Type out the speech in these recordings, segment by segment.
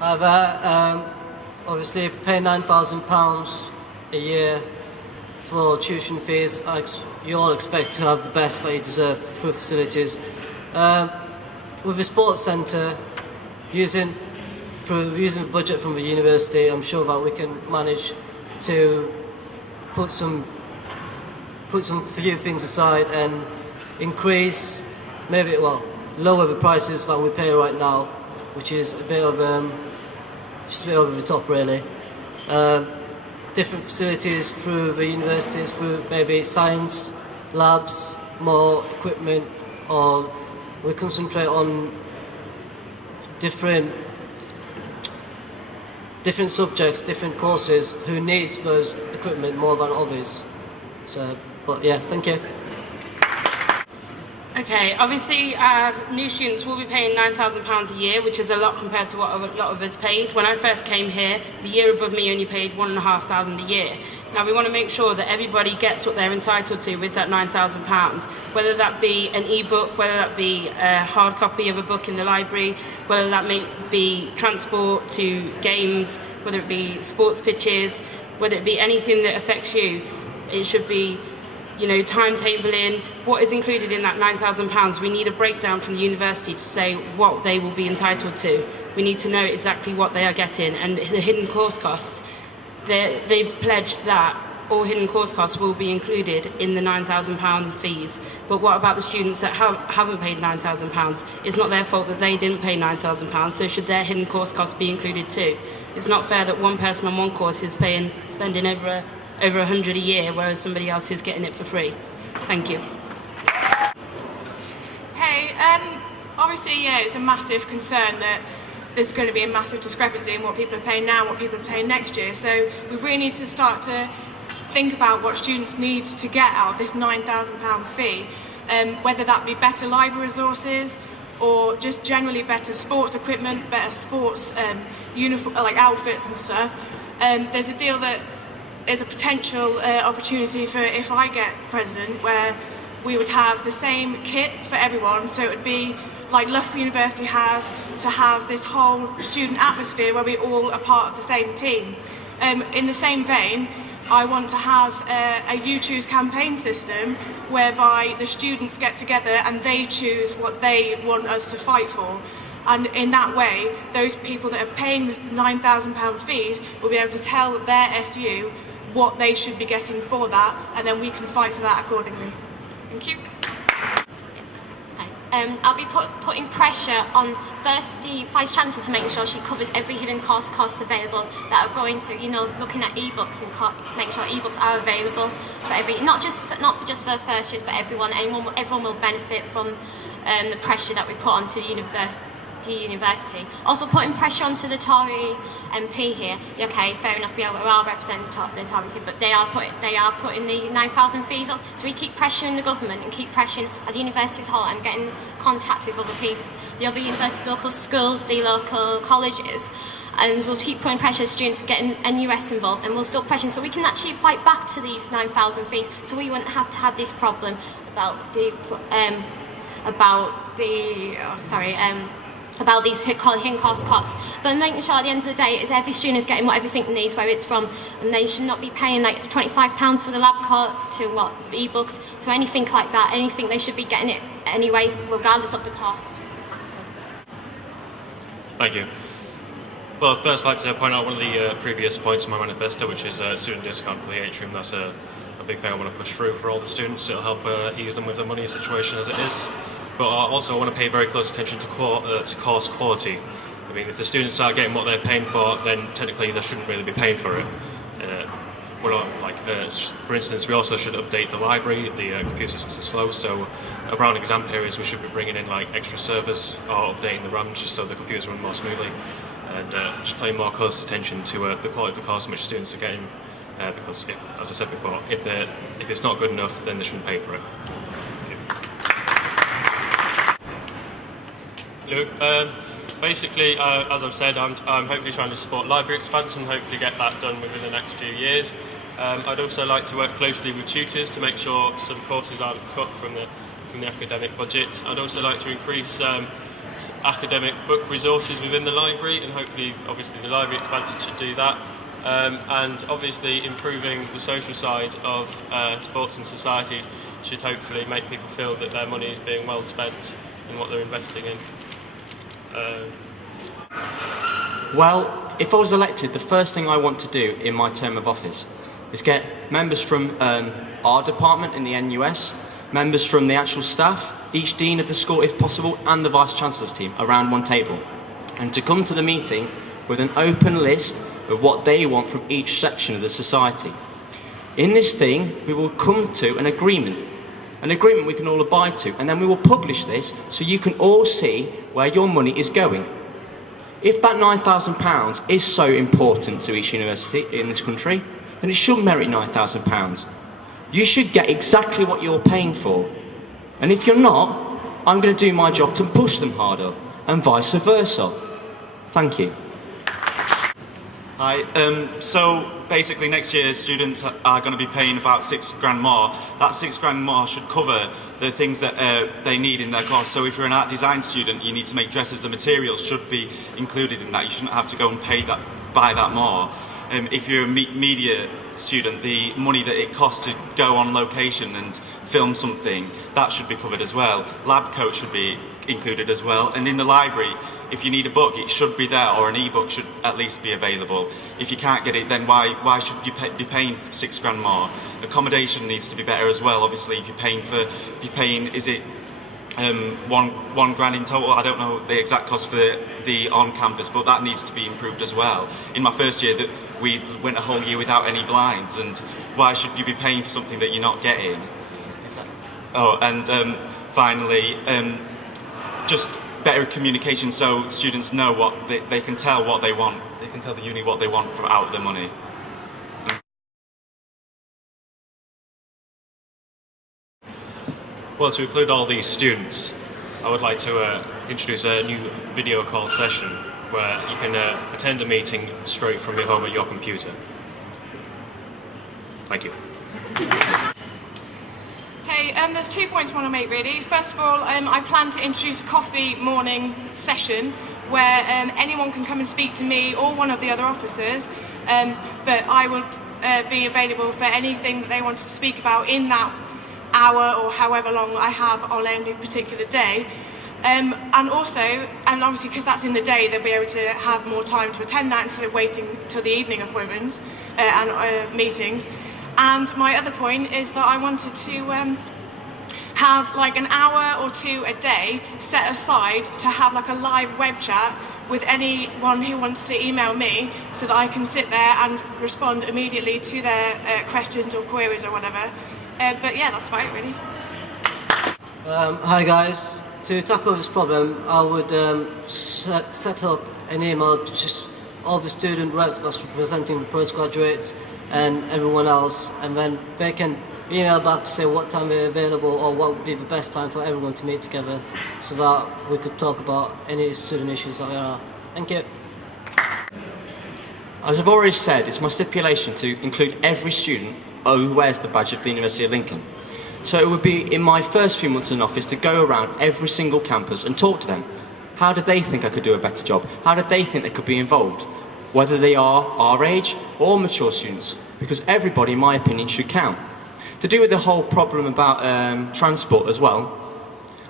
Obviously, pay £9,000 a year for tuition fees. You all expect to have the best that you deserve through facilities. With the sports centre, using the budget from the university, I'm sure that we can manage to put some few things aside and increase, lower the prices that we pay right now, which is a bit of just a bit over the top, really. Different facilities through the universities, through maybe science labs, more equipment, or we concentrate on different subjects, different courses, who needs those equipment more than others. So, but yeah, thank you. Okay, obviously new students will be paying £9,000 a year, which is a lot compared to what a lot of us paid. When I first came here, the year above me only paid £1,500 a year. Now we want to make sure that everybody gets what they're entitled to with that £9,000, whether that be an e-book, whether that be a hard copy of a book in the library, whether that may be transport to games, whether it be sports pitches, whether it be anything that affects you. It should be, timetabling what is included in that £9,000. We need a breakdown from the university to say what they will be entitled to. We need to know exactly what they are getting, and the hidden course costs. They've pledged that all hidden course costs will be included in the £9,000 fees. But what about the students that haven't paid £9,000? It's not their fault that they didn't pay £9,000, so should their hidden course costs be included too? It's not fair that one person on one course is spending over 100 a year, whereas somebody else is getting it for free. Thank you. Hey, obviously, it's a massive concern that there's going to be a massive discrepancy in what people are paying now and what people are paying next year. So we really need to start to think about what students need to get out of this £9,000 fee, whether that be better library resources or just generally better sports equipment, better sports uniform, like outfits and stuff. There's a deal that is a potential opportunity for, if I get president, where we would have the same kit for everyone. So it would be like Loughborough University has, to have this whole student atmosphere where we all are part of the same team. In the same vein, I want to have a You Choose campaign system whereby the students get together and they choose what they want us to fight for. And in that way, those people that are paying the £9,000 fees will be able to tell their SU what they should be getting for that, and then we can fight for that accordingly. Thank you. I'll be putting pressure on first the Vice Chancellor to make sure she covers every hidden costs available that are going to, looking at e-books and make sure e-books are available for not just for first years, but everyone. Everyone will benefit from the pressure that we put onto the university. Also putting pressure onto the Tory MP here. Okay, fair enough, we are representing the Tories, but they are putting the 9,000 fees up. So we keep pressuring the government and keep pressuring as a university as a whole and getting contact with other people, the other universities, local schools, the local colleges, and we'll keep putting pressure on students getting NUS involved, and we'll still pressure so we can actually fight back to these 9,000 fees, so we wouldn't have to have this problem about these hidden cost cuts, but making sure at the end of the day is every student is getting what everything needs, where it's from, and they should not be paying like £25 for the lab coats to e-books, to anything like that. Anything, they should be getting it anyway, regardless of the cost. Thank you. Well, first I'd like to point out one of the previous points in my manifesto, which is student discount for the atrium. That's a big thing I want to push through for all the students. It'll help ease them with the money situation as it is. But also I want to pay very close attention to course quality. I mean, if the students are getting what they're paying for, then technically they shouldn't really be paying for it. For instance, we also should update the library. The computer systems are slow, so around exam periods we should be bringing in like extra servers or updating the RAM just so the computers run more smoothly, and just paying more close attention to the quality of the course which students are getting. Because, as I said before, if it's not good enough, then they shouldn't pay for it. Basically, as I've said, I'm hopefully trying to support library expansion, hopefully get that done within the next few years. I'd also like to work closely with tutors to make sure some courses aren't cut from the academic budget. I'd also like to increase academic book resources within the library, and hopefully, obviously, the library expansion should do that. And obviously, improving the social side of sports and societies should hopefully make people feel that their money is being well spent in what they're investing in. Well, if I was elected, the first thing I want to do in my term of office is get members from our department in the NUS, members from the actual staff, each dean of the school if possible, and the vice-chancellor's team around one table, and to come to the meeting with an open list of what they want from each section of the society. In this thing, we will come to an agreement we can all abide to, and then we will publish this so you can all see where your money is going. If that £9,000 is so important to each university in this country, then it should merit £9,000. You should get exactly what you're paying for. And if you're not, I'm going to do my job to push them harder, and vice versa. Thank you. Hi, so basically next year students are going to be paying about £6,000 more. That £6,000 more should cover the things that they need in their course. So if you're an art design student, you need to make dresses, the materials should be included in that. You shouldn't have to go and buy that more. If you're a media student, the money that it costs to go on location and film something, that should be covered as well. Lab coat should be included as well. And in the library, if you need a book, it should be there, or an e-book should at least be available. If you can't get it, then why should you be paying £6,000 more? Accommodation needs to be better as well. Obviously, if you're paying, is it one grand in total? I don't know the exact cost for the on-campus, but that needs to be improved as well. In my first year, that we went a whole year without any blinds, and why should you be paying for something that you're not getting? Oh, and finally, just better communication so students know what they can tell what they want. They can tell the uni what they want from out of their money. Well, to include all these students, I would like to introduce a new video call session where you can attend a meeting straight from your home at your computer. Thank you. Hey, there's 2 points I want to make really. First of all, I plan to introduce a coffee morning session where anyone can come and speak to me or one of the other officers, but I will be available for anything that they wanted to speak about in that hour or however long I have on any particular day. And obviously because that's in the day, they'll be able to have more time to attend that instead of waiting till the evening appointments and meetings. And my other point is that I wanted to have like an hour or two a day set aside to have like a live web chat with anyone who wants to email me, so that I can sit there and respond immediately to their questions or queries or whatever. But yeah, that's about it really. Hi guys. To tackle this problem, I would set up an email to just all the student reps that's representing the postgraduates and everyone else, and then they can email back to say what time they're available or what would be the best time for everyone to meet together, so that we could talk about any student issues that there are. Thank you. As I've already said, it's my stipulation to include every student who wears the badge of the University of Lincoln. So it would be in my first few months in office to go around every single campus and talk to them. How did they think I could do a better job? How did they think they could be involved? Whether they are our age or mature students, because everybody, in my opinion, should count. To do with the whole problem about transport as well,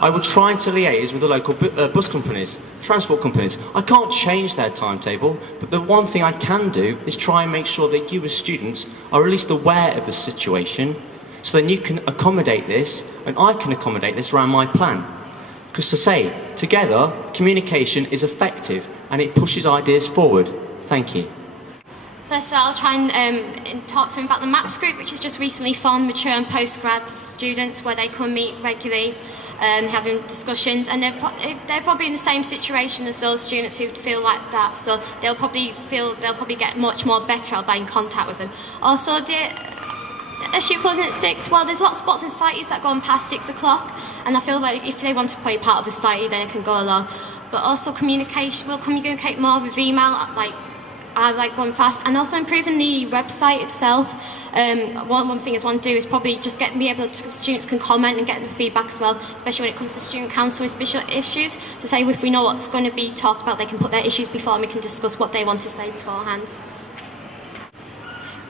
I would try to liaise with the local bus companies, transport companies. I can't change their timetable, but the one thing I can do is try and make sure that you as students are at least aware of the situation, so then you can accommodate this, and I can accommodate this around my plan. Because to say, together, communication is effective, and it pushes ideas forward. Thank you. First, I'll try and talk to them about the MAPS group, which has just recently formed, mature and post-grad students, where they come meet regularly, having discussions, and they're probably in the same situation as those students who feel like that, so they'll probably get much more better by in contact with them. Also, the issue closing at 6, well, there's lots of sports and societies that go on past 6 o'clock, and I feel like if they want to play part of a society, then they can go along. But also communication, we'll communicate more with email, like are like going fast, and also improving the website itself. One thing I want to do is probably just be able to, students can comment and get the feedback as well, especially when it comes to student council issues, to say if we know what's going to be talked about, they can put their issues before and we can discuss what they want to say beforehand.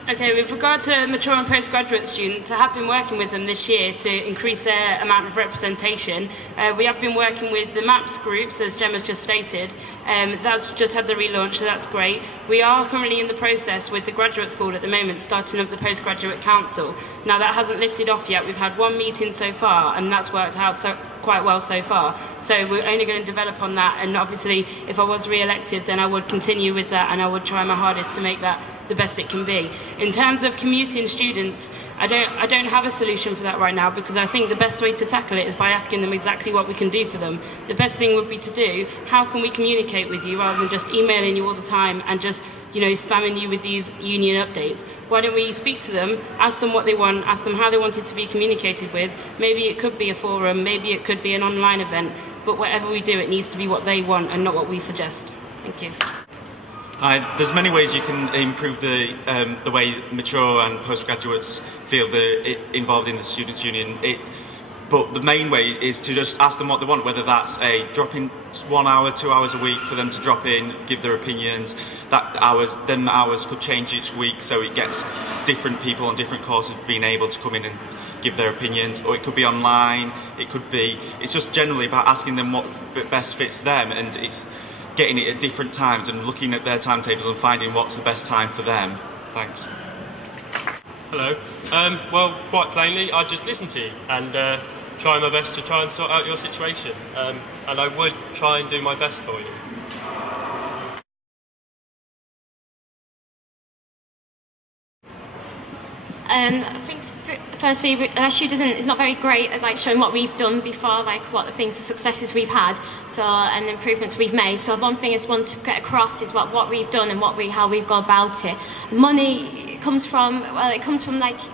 Okay, with regard to mature and postgraduate students, I have been working with them this year to increase their amount of representation. We have been working with the MAPS groups, as Gemma's just stated. That's just had the relaunch, so that's great. We are currently in the process with the graduate school at the moment, starting up the postgraduate council. Now that hasn't lifted off yet. We've had one meeting so far, and that's worked out quite well so far. So we're only going to develop on that, and obviously if I was re-elected, then I would continue with that, and I would try my hardest to make that the best it can be. In terms of commuting students, I don't have a solution for that right now, because I think the best way to tackle it is by asking them exactly what we can do for them. The best thing would be to do, how can we communicate with you rather than just emailing you all the time and just, spamming you with these union updates. Why don't we speak to them, ask them what they want, ask them how they want it to be communicated with. Maybe it could be a forum, maybe it could be an online event, but whatever we do, it needs to be what they want and not what we suggest. Thank you. There's many ways you can improve the way mature and postgraduates feel involved in the Students' Union. But the main way is to just ask them what they want, whether that's a drop in 1 hour, 2 hours a week for them to drop in, give their opinions. Them hours could change each week, so it gets different people on different courses being able to come in and give their opinions. Or it could be online. It's just generally about asking them what best fits them, and it's getting it at different times and looking at their timetables and finding what's the best time for them. Thanks. Hello. Well, quite plainly, I just listen to you and try my best to try and sort out your situation. And I would try and do my best for you. I think firstly, SU is not very great at showing what we've done before, what the successes we've had, and the improvements we've made. So one thing I want to get across is what we've done and how we've gone about it. Money comes from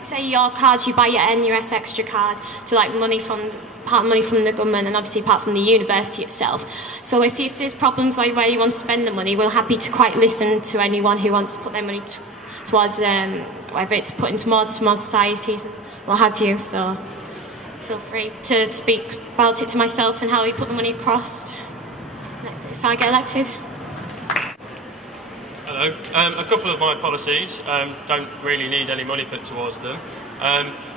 say your cards, you buy your NUS extra card, to part money from the government and obviously part from the university itself. So if there's problems where you want to spend the money, we're happy to quite listen to anyone who wants to put their money towards whether it's put into more societies, what have you. So feel free to speak about it to myself and how we put the money across if I get elected. Hello. A couple of my policies don't really need any money put towards them,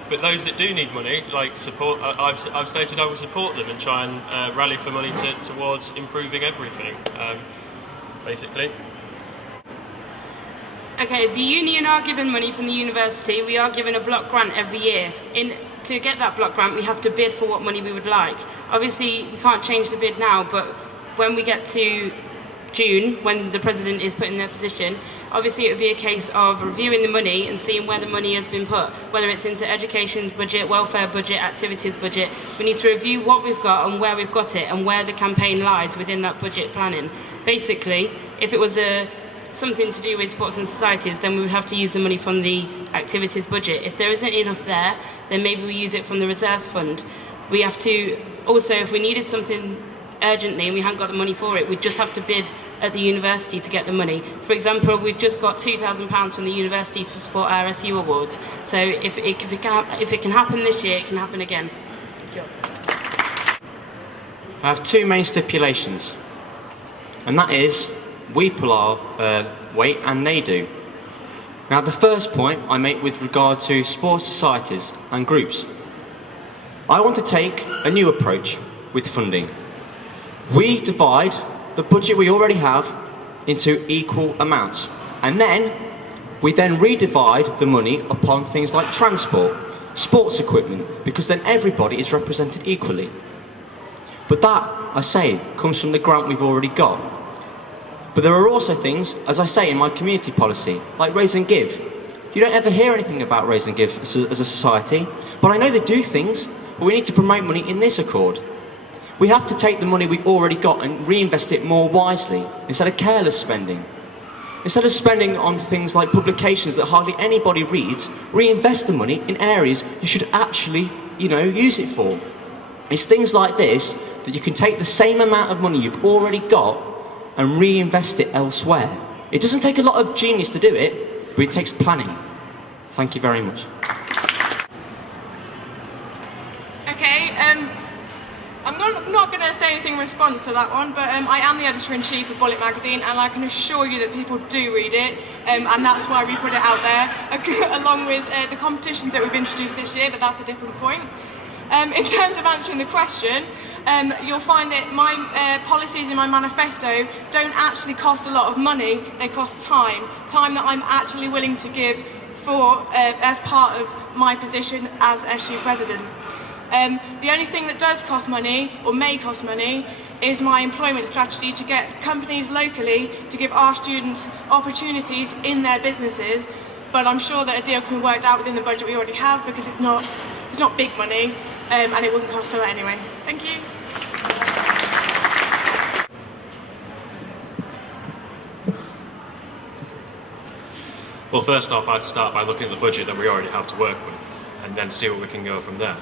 but those that do need money, support, I've stated I will support them and try and rally for money towards improving everything, basically. Okay, the union are given money from the university. We are given a block grant every year. To get that block grant, we have to bid for what money we would like. Obviously, we can't change the bid now, but when we get to June, when the president is put in their position, obviously it would be a case of reviewing the money and seeing where the money has been put, whether it's into education budget, welfare budget, activities budget. We need to review what we've got and where we've got it and where the campaign lies within that budget planning. Basically, if it was something to do with sports and societies, then we would have to use the money from the activities budget. If there isn't enough there, then maybe we use it from the reserves fund. We have to also, if we needed something urgently and we haven't got the money for it, we'd just have to bid at the university to get the money. For example, we've just got £2,000 from the university to support our SU awards. So if it can happen this year, it can happen again. Thank you. I have two main stipulations, and that is we pull our weight and they do. Now, the first point I make with regard to sports societies and groups. I want to take a new approach with funding. We divide the budget we already have into equal amounts, and then we redivide the money upon things like transport, sports equipment, because then everybody is represented equally. But that, I say, comes from the grant we've already got. But there are also things, as I say in my community policy, like Raise and Give. You don't ever hear anything about Raise and Give as a society, but I know they do things, but we need to promote money in this accord. We have to take the money we've already got and reinvest it more wisely, instead of careless spending. Instead of spending on things like publications that hardly anybody reads, reinvest the money in areas you should actually, use it for. It's things like this that you can take the same amount of money you've already got and reinvest it elsewhere. It doesn't take a lot of genius to do it, but it takes planning. Thank you very much. Okay, I'm not going to say anything in response to that one, but I am the editor-in-chief of Bullet magazine, and I can assure you that people do read it, and that's why we put it out there, along with the competitions that we've introduced this year, but that's a different point. In terms of answering the question, you'll find that my policies in my manifesto don't actually cost a lot of money, they cost time that I'm actually willing to give for as part of my position as SU president. The only thing that does cost money, or may cost money, is my employment strategy to get companies locally to give our students opportunities in their businesses, but I'm sure that a deal can be worked out within the budget we already have, because it's not big money, and it wouldn't cost a lot anyway. Thank you. Well, first off, I'd start by looking at the budget that we already have to work with, and then see what we can go from there.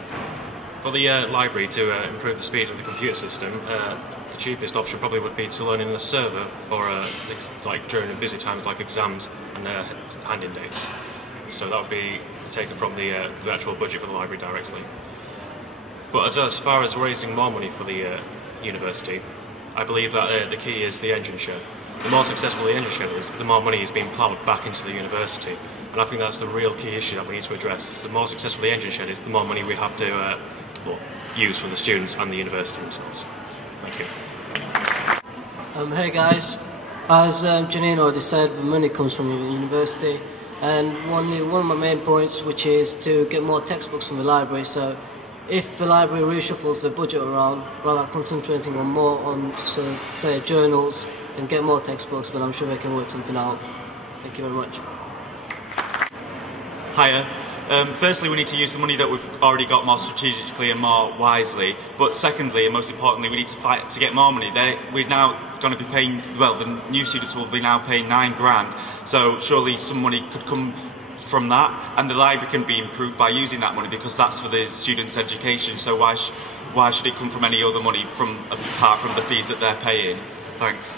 For the library to improve the speed of the computer system, the cheapest option probably would be to learn in a server for like during the busy times like exams and hand-in dates. So that would be taken from the actual budget for the library directly. But as far as raising more money for the university, I believe that the key is the engine shed. The more successful the engine shed is, the more money is being ploughed back into the university. And I think that's the real key issue that we need to address. The more successful the engine shed is, the more money we have to use for the students and the university themselves. Thank you. Hey guys, as Jennine already said, the money comes from the university, and one of my main points, which is to get more textbooks from the library. So if the library reshuffles the budget around, rather than concentrating on more on say journals and get more textbooks, then I'm sure they can work something out. Thank you very much. Hiya. Firstly, we need to use the money that we've already got more strategically and more wisely. But secondly, and most importantly, we need to fight to get more money. We're now going to be paying, well, the new students will be now paying £9,000. So surely some money could come from that, and the library can be improved by using that money, because that's for the students' education. So why should it come from any other money apart from the fees that they're paying? Thanks.